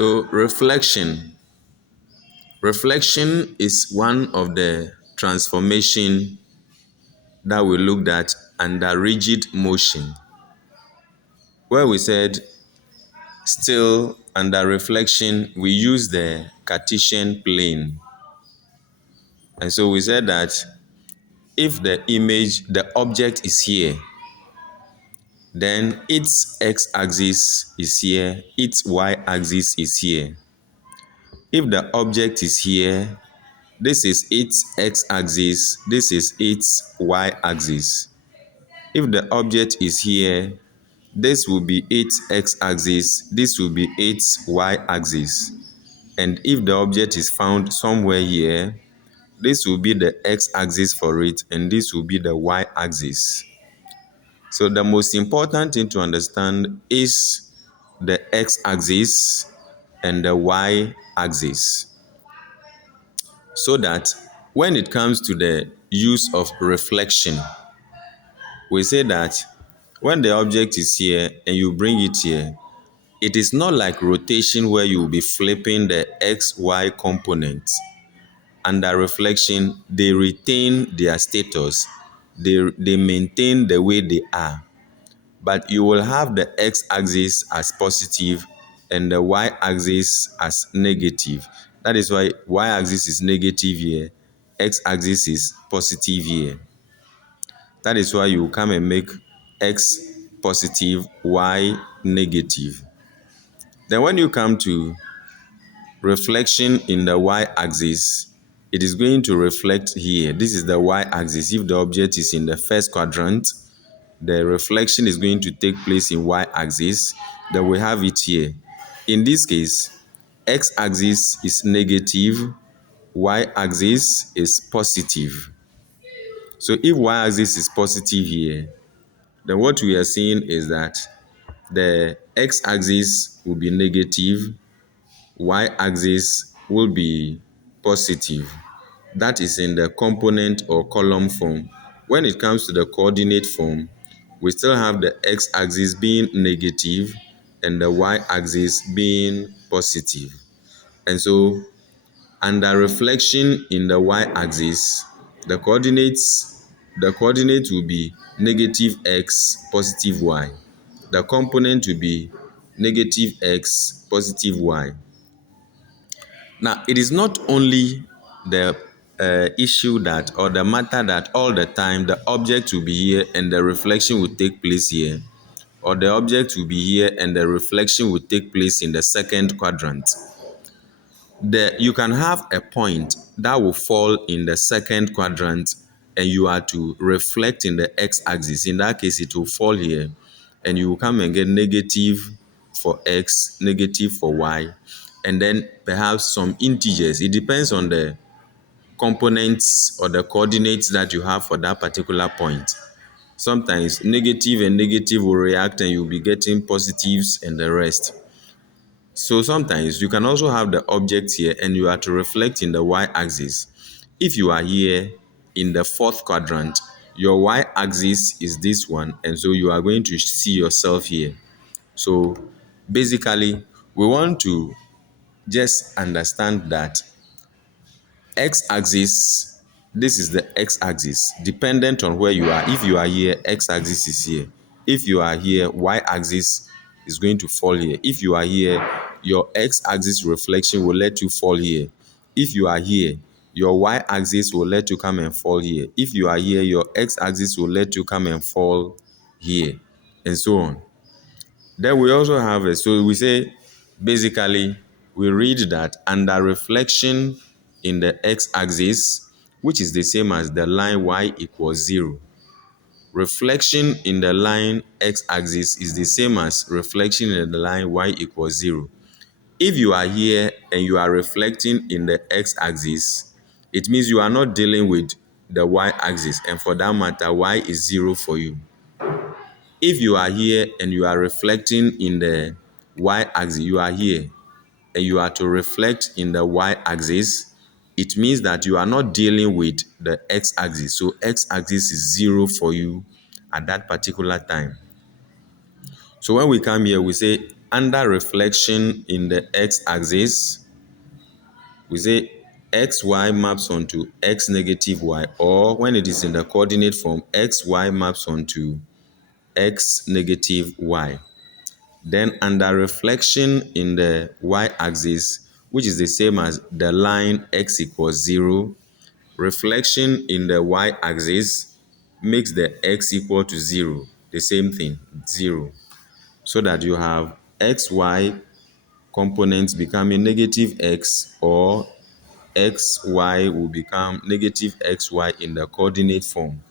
So reflection. Reflection is one of the transformation that we looked at under rigid motion, where we said still under reflection we use the Cartesian plane. And so we said that if the object is here, then its x-axis is here, its y-axis is here. If the object is here, this is its x-axis, this is its y-axis. If the object is here, this will be its x-axis, this will be its y-axis. And if the object is found somewhere here, this will be the x-axis for it, and this will be the y-axis. So the most important thing to understand is the x-axis and the y-axis, so that when it comes to the use of reflection, we say that when the object is here and you bring it here, it is not like rotation where you will be flipping the xy components. Under reflection, they retain their status, they maintain the way they are, but you will have the x-axis as positive and the y-axis as negative. That is why y-axis is negative here, x-axis is positive here. That is why you come and make x positive, y negative. Then when you come to reflection in the y-axis, it is going to reflect here. This is the y-axis. If the object is in the first quadrant, the reflection is going to take place in y-axis. Then we have it here. In this case, x-axis is negative, y-axis is positive. So if y-axis is positive here, then what we are seeing is that the x-axis will be negative, y-axis will be positive. That is in the component or column form. When it comes to the coordinate form, we still have the x-axis being negative and the y-axis being positive. And so under reflection in the y-axis, the coordinate will be negative x, positive y. The component will be negative x, positive y. Now, it is not only the issue that, or the matter that all the time the object will be here and the reflection will take place here, or the object will be here and the reflection will take place in the second quadrant. You can have a point that will fall in the second quadrant and you are to reflect in the x-axis. In that case, it will fall here and you will come and get negative for x, negative for y, and then perhaps some integers. It depends on the components or the coordinates that you have for that particular point. Sometimes negative and negative will react and you'll be getting positives and the rest. So sometimes you can also have the object here and you are to reflect in the y-axis. If you are here in the fourth quadrant, your y-axis is this one, and so you are going to see yourself here. So basically, we want to just understand that x-axis, this is the x-axis, dependent on where you are. If you are here, x-axis is here. If you are here, y-axis is going to fall here. If you are here, your x-axis reflection will let you fall here. If you are here, your y-axis will let you come and fall here. If you are here, your x-axis will let you come and fall here, and so on. Then we also have it. So we say, basically, we read that under reflection in the x-axis, which is the same as the line y equals 0. Reflection in the line x-axis is the same as reflection in the line y equals 0. If you are here and you are reflecting in the x-axis, it means you are not dealing with the y-axis, and for that matter, y is 0 for you. If you are here and you are reflecting in the y-axis, you are here and you are to reflect in the y-axis, it means that you are not dealing with the x-axis. So x-axis is 0 for you at that particular time. So when we come here, we say Under reflection in the x-axis, we say xy maps onto x negative y, or when it is in the coordinate form, xy maps onto x negative y. Then under reflection in the y-axis, which is the same as the line x equals 0, reflection in the y-axis makes the x equal to 0, the same thing, 0, so that you have xy components becoming negative x, or xy will become negative xy in the coordinate form.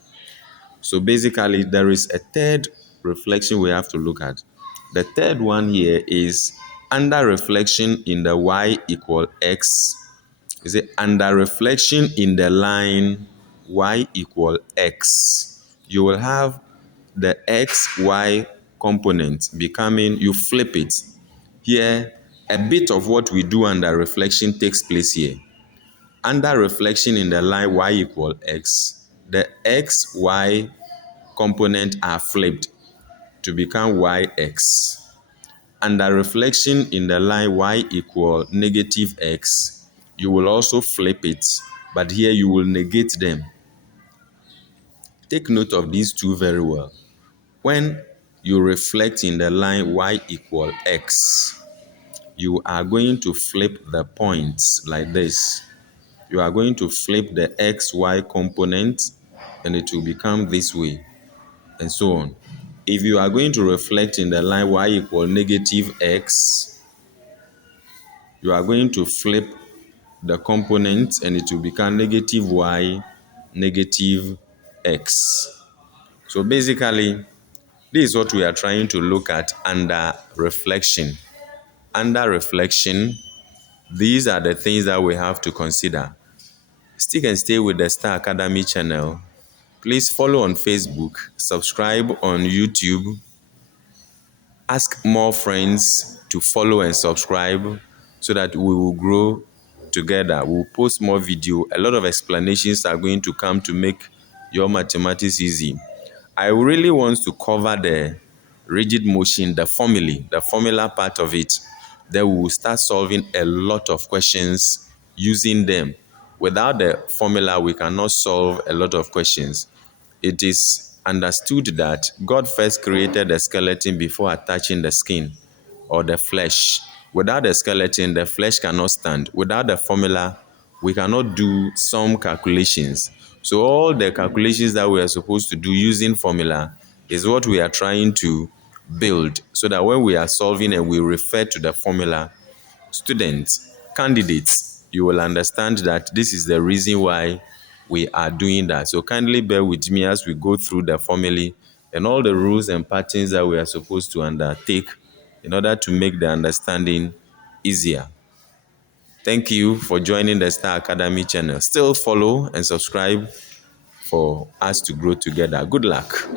So basically, there is a third reflection we have to look at. The third one here is under reflection in the y equal x. Is it under reflection in the line y equal x? You will have the xy component becoming, you flip it. Here, a bit of what we do under reflection takes place here. Under reflection in the line y equal x, the xy component are flipped to become yx. Under reflection in the line y equal negative x, you will also flip it, but here you will negate them. Take note of these two very well. When you reflect in the line y equal x, you are going to flip the points like this. You are going to flip the xy component and it will become this way, and so on. If you are going to reflect in the line y equal negative x, you are going to flip the component and it will become negative y, negative x. So basically, this is what we are trying to look at under reflection. Under reflection, these are the things that we have to consider. Stick and stay with the Star Academy channel. Please follow on Facebook, subscribe on YouTube, ask more friends to follow and subscribe so that we will grow together. We'll post more video. A lot of explanations are going to come to make your mathematics easy. I really want to cover the rigid motion, the formula part of it. Then we will start solving a lot of questions using them. Without the formula, we cannot solve a lot of questions. It is understood that God first created the skeleton before attaching the skin or the flesh. Without the skeleton, the flesh cannot stand. Without the formula, we cannot do some calculations. So all the calculations that we are supposed to do using formula is what we are trying to build, so that when we are solving and we refer to the formula, students, candidates, you will understand that this is the reason why we are doing that. So kindly bear with me as we go through the formula and all the rules and patterns that we are supposed to undertake in order to make the understanding easier. Thank you for joining the Star Academy channel. Still follow and subscribe for us to grow together. Good luck.